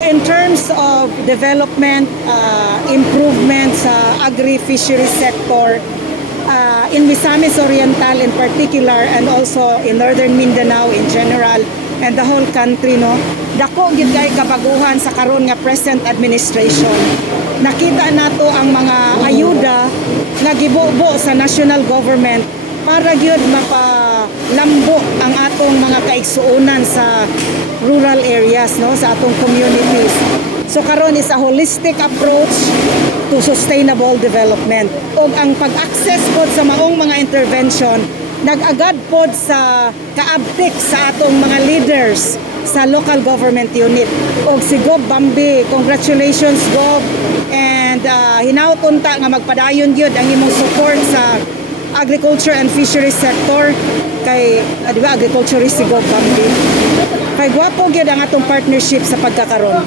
In terms of development, improvement sa agri-fishery sector, in Misamis Oriental in particular and also in Northern Mindanao in general and the whole country, no, dako gid kay kabaguhan sa karon nga present administration. Nakita nato ang mga ayuda nga gibubo sa national government para gyud mapalambo ang atong mga kaigsuonan sa rural areas, no, sa atong communities. So karon is a holistic approach to sustainable development. Og ang pag-access pod sa maong mga intervention nag-agad pod sa kaabtik sa atong mga leaders sa local government unit. Og si Gob Bambi, congratulations Gob, and hinaut-on ta nga magpadayon gyud ang imong support sa agriculture and fisheries sector kay di ba agriculturist si Gob Bambi. Kay gwapo gyud ang atong partnership sa pagkakaron.